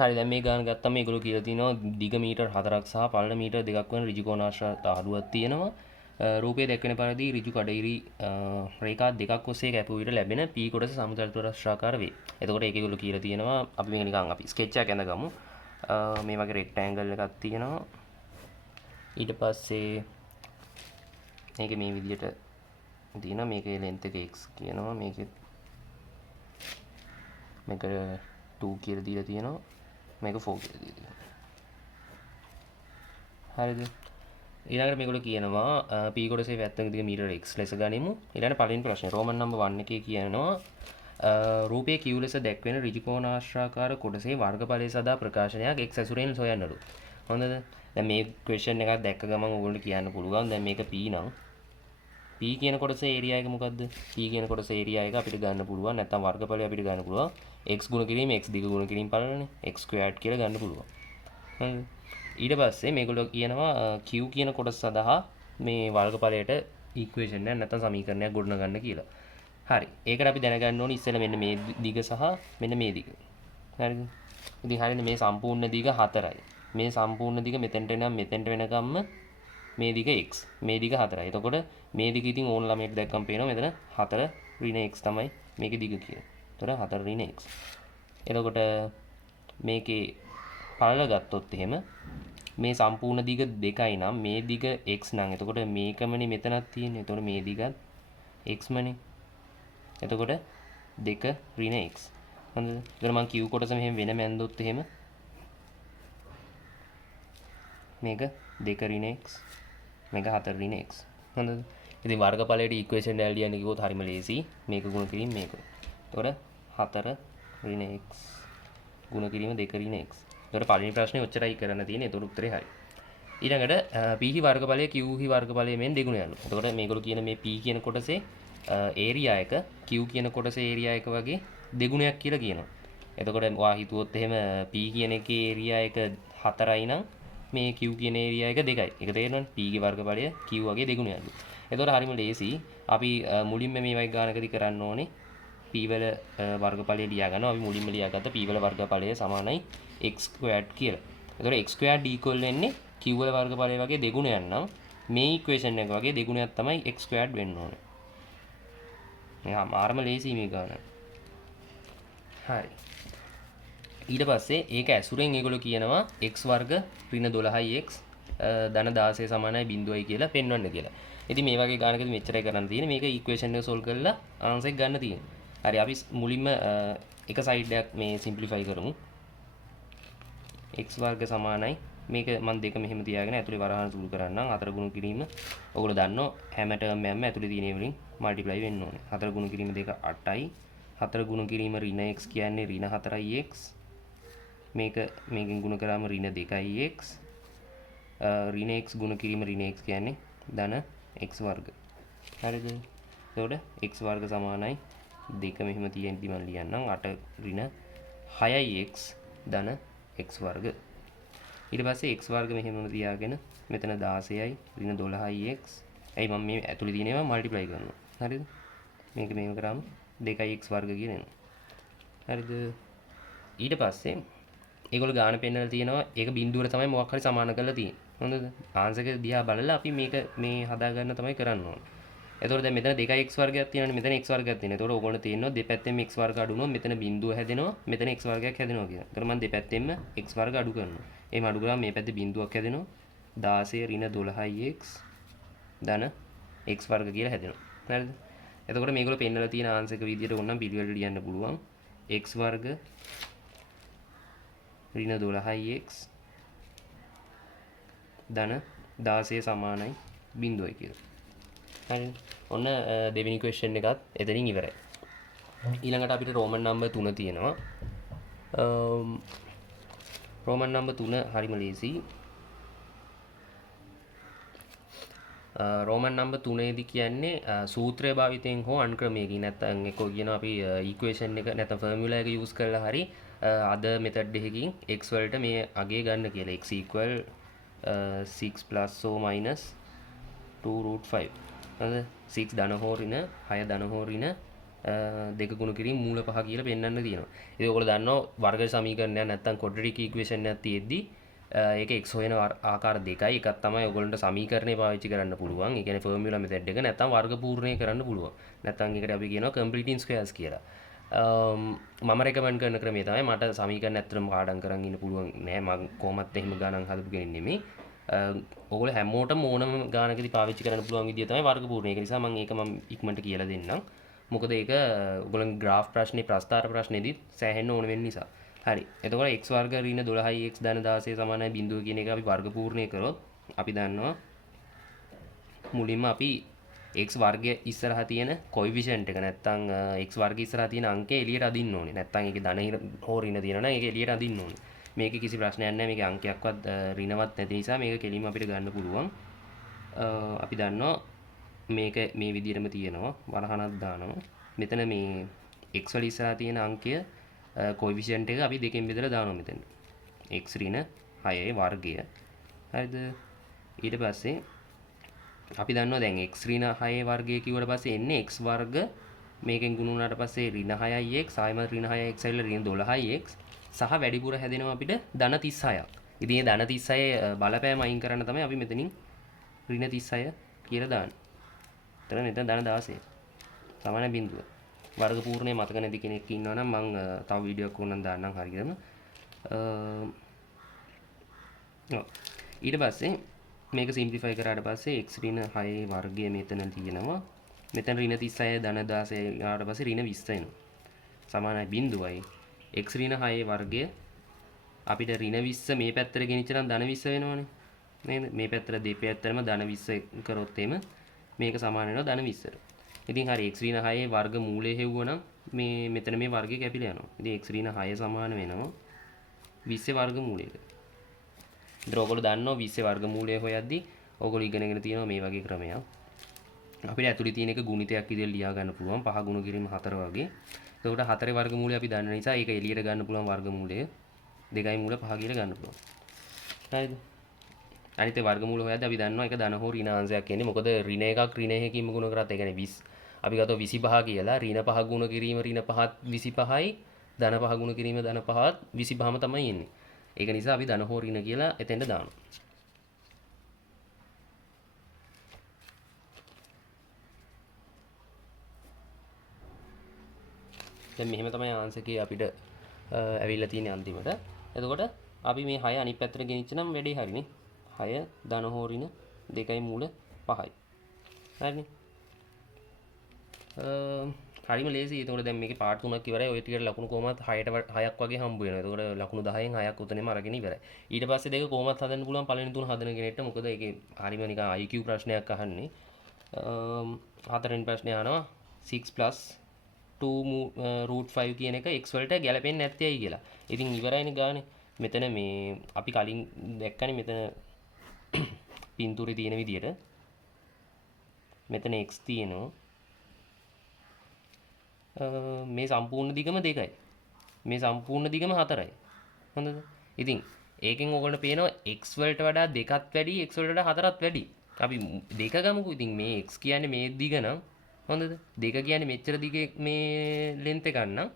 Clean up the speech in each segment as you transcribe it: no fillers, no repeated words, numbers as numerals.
හරි දැන් මේ ගාන ගත්තම මේගොල්ලෝ කියලා තිනවා දිග මීටර් 4ක් සහ පළල මීටර් 2ක් වන ඍජු කෝණාශ්‍ර තහඩුවක් තියෙනවා. රූපයේ දැක්වෙන පරිදි ඍජු කඩඉරි රේඛා දෙකක් ඔස්සේ කැපුව විට ලැබෙන P කොටස සමතල චතුරස්‍රාකාර වේ. එතකොට ඒකේගොල්ලෝ කියලා තියෙනවා අපි මේක නිකන් අපි ස්කෙච් එකක් ඇඳගමු. මේ වගේ රෙක්ටැන්ගල් එකක් තියෙනවා. ඊට පස්සේ මේක මේ විදිහට තියෙනවා. මේකේ ලෙන්ත් එක x කියනවා. මේක 2 කියලා දීලා තියෙනවා. මේක 4 කියලා දීලා තියෙනවා. හරිද? ඊළඟට මේගොල්ලෝ කියනවා p කොටසේ වැත්තක දිග මීටර x ලෙස ගනිමු. ඊළඟ පළවෙනි ප්‍රශ්නේ රෝමන් නම්බර් 1 එකේ කියනවා රූපයේ q ලෙස දැක්වෙන ඍජු කෝණාශ්‍රාකාර කොටසේ වර්ගඵලය සඳහා ප්‍රකාශනයක් x ඇසුරෙන් සොයන්නලු. හොඳද? දැන් මේ ක්වෙස්චන් එකක් දැක්ක ගමන් ඔයගොල්ලෝ කියන්න පුළුවන් දැන් මේක p නම් p කියන කොටසේ ඒරියා එක මොකද්ද? p කියන කොටසේ ඒරියා එක අපිට ගන්න පුළුවන්. නැත්නම් වර්ගඵලය අපිට ගන්න පුළුවන්. x ගුණ කිරීම x දිග ගුණ කිරීම බලන්නේ x ස්ක්වයර්ඩ් කියලා ගන්න පුළුවන්. හරිද? ඊට පස්සේ මේගොල්ලෝ කියනවා q කියන කොටස සඳහා මේ වර්ගඵලයට ඉක්වේෂන් එකක් නැත්නම් සමීකරණයක් ගොඩනගන්න කියලා. හරි. ඒකට අපි දැනගන්න ඕනේ ඉස්සෙල්ලා මෙන්න මේ දිග සහ මෙන්න මේ දිග. හරිද? ඉතින් හරියනේ මේ සම්පූර්ණ දිග 4යි. මේ සම්පූර්ණ දිග මෙතෙන්ට එනම් මෙතෙන්ට වෙනකම්ම මේ දිග x. මේ දිග 4යි. එතකොට මේ දිග ඉතින් ඕන ළමයෙක් දැක්කම පේනවා මෙතන 4 ඍණ x තමයි මේකේ දිග කියන්නේ. එතකොට 4 ඍණ x. එතකොට මේකේ පළල ගත්තොත් එහෙම මේ සම්පූර්ණ දිග 2යි නම් මේ දිග x නම් එතකොට මේකමනේ මෙතනක් තියෙන්නේ. එතකොට මේ දිගත් x මනේ. එතකොට 2 ඍණ x. හරිද? ඊට මම q කොටස මෙහෙම වෙනම ඇඳුත් එහෙම මේක 2 ඍණ x මේක 4 ඍණ x. හරිද? ඉතින් වර්ගඵලයේ ඉක්වේෂන් එක ලියන්න කිව්වොත් හරිම ලේසි. මේක ගුණ කිරීම මේක. එතකොට 4 ඍණ x ගුණ කිරීම 2 ඍණ x. එතකොට පළවෙනි ප්‍රශ්නේ ඔච්චරයි කරන්න තියෙන්නේ. එතකොට උත්තරේ හරි. ඊළඟට p හි වර්ගඵලය q හි වර්ගඵලය මෙන් දෙගුණ යනවා. එතකොට මේගොල්ලෝ කියන මේ p කියන කොටසේ ඒරියා එක q කියන කොටසේ ඒරියා එක වගේ දෙගුණයක් කියලා කියනවා. එතකොට ඔයා හිතුවොත් එහෙම p කියන එකේ ඒරියා එක 4යි නම් මේ q කියන ඒරියා එක 2යි. ඒක තේරෙනවනේ. p ගේ වර්ගඵලය q වගේ දෙගුණයක්. එතකොට හරිම ලේසි. අපි මුලින්ම මේ වගේ ගානකදී කරන්න ඕනේ p වල වර්ගඵලය ලියා ගන්නවා. අපි මුලින්ම ලියාගත්ත p වල වර්ගඵලය සමානයි x ස්ක්වයර්ඩ් කියලා. එතකොට x ස්ක්වයර්ඩ් ඊක්වල් වෙන්නේ q වල වර්ගඵලය වගේ දෙගුණයක් නම් මේ ඉක්වේෂන් එක වගේ දෙගුණයක් තමයි x ස්ක්වයර්ඩ් වෙන්න ඕනේ. මෙහා මාරම ලේසි මේ ගාන. හරි. ඊට පස්සේ ඒක ඇසුරෙන් ඒගොල්ලෝ කියනවා x වර්ග ඍණ 12x ධන 16 සමානයි 0යි කියලා පෙන්වන්න කියලා. ඉතින් මේ වගේ ගානකදී මෙච්චරයි කරන්න තියෙන්නේ. මේක ඉක්වේෂන් එක සෝල්ව් කරලා ආන්සර් එක ගන්න තියෙන්නේ. හරි අපි මුලින්ම එක සයිඩ් එකක් මේ සිම්ප්ලිෆයි කරමු. x වර්ග සමානයි මේක මම දෙක මෙහෙම තියාගෙන ඇතුලේ වරහන් සුළු කරන්නම් 4 ගුණ කිරීම ඔයගොල්ලෝ දන්නවා හැම ටර්ම් එකක්ම ඇතුලේ තියෙන වලින් මල්ටිප්ලයි වෙන්න ඕනේ 4 ගුණ කිරීම 2 8යි 4 ගුණ කිරීම ඍණ x කියන්නේ ඍණ 4යි x මේකෙන් ගුණ කරාම ඍණ 2යි x ඍණ x ගුණ කිරීම ඍණ x කියන්නේ ධන x වර්ග හරිද එතකොට x වර්ග සමානයි 2 මෙහෙම තියෙද්දි මම ලියන්නම් 8 ඍණ 6යි x ධන x වර්ග ඊට පස්සේ x වර්ග මෙහෙමම තියාගෙන මෙතන 16යි ඍණ 12යි x. ඇයි මම මේ ඇතුලේ තියෙන ඒවා මල්ටිප්ලයි කරනවා. හරිද? මේක මේව කරාම 2යි x වර්ග කියන එනවා. හරිද? ඊට පස්සේ ඒගොල්ලෝ ගාන පෙන්නලා තියෙනවා ඒක බිඳුවට තමයි මොකක් හරි සමාන කරලා තියෙන්නේ. හොඳද? ආන්සර් එක දිහා බලලා අපි මේක මේ හදා ගන්න තමයි කරන්න ඕනේ. එතකොට දැන් මෙතන 2x වර්ගයක් තියෙනවනේ මෙතන x වර්ගයක් තියෙනවා. එතකොට ඕගොල්ලෝ තියෙනවා දෙපැත්තෙම x වර්ග අඩු වුණොත් මෙතන බිඳුව හැදෙනවා මෙතන x වර්ගයක් හැදෙනවා කියලා. එතකොට මම දෙපැත්තෙම x වර්ග අඩු කරනවා. එහෙම අඩු කරාම මේ පැත්තේ බිඳුවක් හැදෙනවා 16 ඍණ 12යි x ධන x වර්ග කියලා හැදෙනවා. හරිද? එතකොට මේගොල්ලෝ පෙන්නලා තියෙන ආන්සර් එක විදියට ඕනනම් පිළිවෙලට ලියන්න පුළුවන්. x වර්ග ඍණ 12යි x ධන 16 සමානයි 0යි කියලා. හරිද? ඔන්න දෙවෙනි ක්වෙස්චන් එකත් එතනින් ඉවරයි. ඊළඟට අපිට රෝමන් නම්බර් 3 තියෙනවා. රෝමන් නම්බර් 3 හරිම ලේසි. රෝමන් නම්බර් 3 දී කියන්නේ සූත්‍රය භාවිතයෙන් හෝ අනුක්‍රමයකින් නැත්නම් එක්කෝ කියනවා අපි ඉක්වේෂන් එක නැත්නම් ෆෝමියුලා එක යූස් කරලා හරි අද මෙතඩ් එකකින් x වලට මේ අගේ ගන්න කියලා. x 6 + or - 2 √5. හරිද? 6 ධන හෝ ඍණ 6 ධන හෝ ඍණ දෙක ගුණ කිරීම මූල පහ කියලා පෙන්වන්න තියෙනවා. ඉතින් ඔයගොල්ලෝ දන්නවා වර්ග සමීකරණයක් නැත්තම් quadratic equation එකක් තියෙද්දි ඒක x හොයන ආකාර දෙකයි. එකක් තමයි ඔයගොල්ලන්ට සමීකරණය පාවිච්චි කරන්න පුළුවන්. ඒ කියන්නේ ෆෝමියුලා මෙතඩ් එක නැත්තම් වර්ග පූර්ණය කරන්න පුළුවන්. නැත්තම් ඒකට අපි කියනවා completing squares කියලා. මම රෙකමන්ඩ් කරන ක්‍රමය තමයි මට සමීකරණ ඇත්තටම පාඩම් කරන් ඉන්න පුළුවන් නෑ මම කොහොමත් එහෙම ගණන් හදපු කෙනෙක් නෙමෙයි. ඔයගොල්ලෝ හැමෝටම ඕනම ගානකදී පාවිච්චි කරන්න පුළුවන් විදිය තමයි වර්ග පූර්ණය. ඒක නිසා මම ඉක්මනට කියලා දෙන්නම්. මොකද ඒක ඔයගොල්ලන් ග්‍රාෆ් ප්‍රශ්නේ ප්‍රස්ථාර ප්‍රශ්නේදී සෑහෙන්න ඕන වෙන නිසා. හරි. එතකොට x වර්ග ඍණ 12x ධන 16 සමානයි බිඳුව කියන එක අපි වර්ග පූර්ණය කරොත් අපි දන්නවා මුලින්ම අපි x වර්ගය ඉස්සරහා තියෙන කොයිෆිෂන්ට් එක නැත්තම් x වර්ගය ඉස්සරහා තියෙන අංකය එළියට අදින්න ඕනේ. නැත්තම් ඒකේ ධන හෝ ඍණ තියෙනවා නම් ඒක එළියට අදින්න ඕනේ. මේකේ කිසි ප්‍රශ්නයක් නැහැ. මේකේ අංකයක්වත් ඍණවත් නැති නිසා මේක කෙලින්ම අපිට ගන්න පුළුවන්. අපි දන්නවා මේක මේ විදිහටම තියෙනවා. වරහණක් දානවා. මෙතන මේ x වල ඉස්සරහා තියෙන අංකය කොයිෆිෂන්ට් එක අපි දෙකෙන් බෙදලා දානවා මෙතන. x ඍණ 6 වර්ගය. හරිද? ඊට පස්සේ අපි දන්නවා දැන් x ඍණ 6 වර්ගය කිව්වට පස්සේ එන්නේ x වර්ග මේකෙන් ගුණ වුණාට පස්සේ ඍණ 6x ආයම ඍණ 6x ඇවිල්ලා ඍණ 12x සහ වැඩිපුර හැදෙනවා අපිට ධන 36ක්. ඉතින් මේ ධන 36 බලපෑම අයින් කරන්න තමයි අපි මෙතනින් ඍණ 36 කියලා දාන්නේ. එතන මෙතන ධන 16 සමාන බිඳුව. වර්ග පූර්ණය මතක නැති කෙනෙක් ඉන්නවා නම් මම තව වීඩියෝ එකක් උනන් දාන්නම් හරියටම. ඊට පස්සේ මේක සිම්ප්ලිෆයි කරාට පස්සේ x ඍණ 6 වර්ගය මෙතන තියෙනවා. මෙතන ඍණ 36 ධන 16 ගාවට පස්සේ ඍණ 20 එනවා. සමානයි බිඳුවයි. x ඍණ 6 වර්ගය අපිට ඍණ 20 මේ පැත්තට ගෙනිච්චනම් ධන 20 වෙනවනේ. නේද? මේ පැත්තට දෙපැත්තටම ධන 20 කරොත් එimhe මේක සමාන වෙනවා ධන 20ට. ඉතින් හරි x ඍණ 6 වර්ග මූලය හෙව්වනම් මේ මෙතන මේ වර්ගය කැපිලා යනවා. ඉතින් x ඍණ 6 සමාන වෙනවා 20 වර්ග මූලයකට. ඉතින් ඔයගොල්ලෝ දන්නවා 20 වර්ග මූලය හොයද්දී ඔයගොල්ලෝ ඉගෙනගෙන තියෙනවා මේ වගේ ක්‍රමයක්. අපිට ඇතුලේ තියෙන එක ගුණිතයක් විදිහට ලියා ගන්න පුළුවන්. 5 ගුණ කිරීම 4 වගේ. එතකොට 4 වර්ග මූලය අපි දන්න නිසා ඒක එළියට ගන්න පුළුවන් වර්ග මූලය 2යි මූල 5 කියලා ගන්න පුළුවන්. හරිද? අනිත් ඒ වර්ග මූල හොයද්දී අපි දන්නවා ඒක ධන හෝ ඍණ අංශයක් එන්නේ. මොකද ඍණ එකක් ඍණ එකකින්ම ගුණ කරත් ඒ කියන්නේ 20 අපි ගත්තොත් 25 කියලා ඍණ 5 ගුණ කිරීම ඍණ 5ත් 25යි ධන 5 ගුණ කිරීම ධන 5ත් 25ම තමයි එන්නේ. ඒක නිසා අපි ධන හෝ ඍණ කියලා එතෙන්ට දානවා. දැන් මෙහෙම තමයි ආන්සර් අපිට ඇවිල්ලා තියෙන්නේ අන්තිමට. එතකොට අපි මේ 6 අනිත් පැත්තට ගෙනිච්ච නම් වැඩේ හරිනේ. 6 ධන හෝ ඍණ 2යි මූල 5යි. හරිනේ. හරිම ලේසි. එතකොට දැන් මේකේ පාර්ට් 3ක් ඉවරයි. ඔය ටිකට ලකුණු කොහොමත් 6ක් වගේ හම්බ වෙනවා. එතකොට ලකුණු 10න් 6ක් උතනෙම අරගෙන ඉවරයි. ඊට පස්සේ දෙක කොහොමත් හදන්න පුළුවන් පළවෙනි තුන හදන කෙනෙක්ට. මොකද ඒකේ හරිම නිකන් IQ ප්‍රශ්නයක් අහන්නේ. හතරවෙනි ප්‍රශ්නේ අහනවා 6 2 √5 කියන එක x වලට ගැලපෙන්නේ නැත්තේ ඇයි කියලා. ඉතින් ඉවරයිනේ ගානේ. මෙතන මේ අපි කලින් දැක්කනේ මෙතන පින්තූරේ තියෙන විදියට. මෙතන x තියෙනවා. මේ සම්පූර්ණ දිගම 2යි. මේ සම්පූර්ණ දිගම 4යි. හොඳද? ඉතින් ඒකෙන් ඔයගොල්ලන්ට පේනවා x වලට වඩා 2ක් වැඩි x වලට වඩා 4ක් වැඩි. අපි 2 ගමුකෝ. ඉතින් මේ x කියන්නේ මේ දිග නම් හොඳද? 2 කියන්නේ මෙච්චර දිගේ මේ ලෙන්ත් එකක් නම්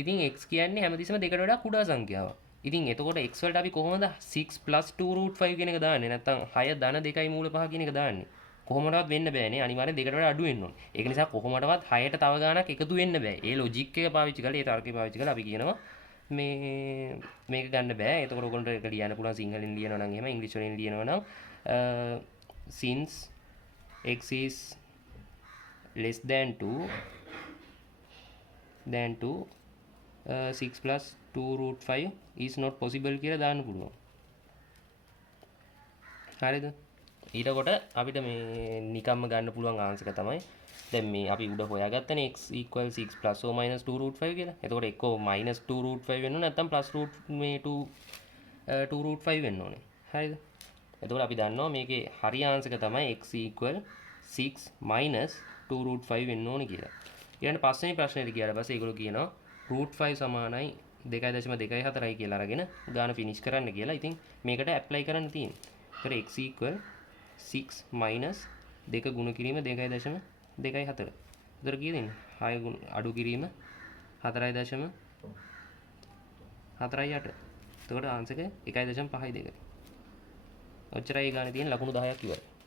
ඉතින් x කියන්නේ හැමතිස්සෙම 2කට වඩා කුඩා සංඛ්‍යාවක්. ඉතින් එතකොට x වලට අපි කොහොමද 6 2 √5 කියන එක දාන්නේ? නැත්නම් 6 ධන 2යි මූල 5 කියන එක දාන්නේ? කොහොමදවත් වෙන්න බෑනේ. අනිවාර්යෙන් 2කට වඩා අඩු වෙන්න ඕනේ. ඒක නිසා කොහොමදවත් 6ට තව ගාණක් එකතු වෙන්න බෑ. ඒ ලොජික් එක පාවිච්චි කරලා ඒ තර්කය පාවිච්චි කරලා අපි කියනවා මේක ගන්න බෑ. එතකොට ඔයගොල්ලන්ට ඒක ලියන්න පුළුවන් සිංහලෙන් ලියනවා නම් එහෙම ඉංග්‍රීසි වලින් ලියනවා නම් since x is less than 2 6 2 √5 is not possible කියලා දාන්න පුළුවන්. හරිද? ඊට කොට අපිට මේ නිකම්ම ගන්න පුළුවන් ආන්සර් එක තමයි දැන් මේ අපි උඩ හොයාගත්තනේ x = 6 + or - 2 √5 කියලා. එතකොට එක්කෝ -2 √5 වෙන්න ඕනේ නැත්නම් +2 √5 වෙන්න ඕනේ. හරිද? එතකොට අපි දන්නවා මේකේ හරි ආන්සර් එක තමයි x = 6 - 2 √5 වෙන්න ඕනේ කියලා. ඊළඟ පස්වෙනි ප්‍රශ්නෙට ගියාට පස්සේ ඒගොල්ලෝ කියනවා √5 සමානයි 2.24යි කියලා අරගෙන ගාන ෆිනිෂ් කරන්න කියලා. ඉතින් මේකට ඇප්ලයි කරන්න තියෙන්නේ. ඒතර x = 6 - 2 ගුණ කිරීම 2.24. උතර කීයද ඉන්නේ 6 ගුණ අඩු කිරීම 4.4.8. එතකොට ආන්සර් එක 1.52. ඔච්චරයි ගානේ තියෙන ලකුණු 10ක් ඉවරයි.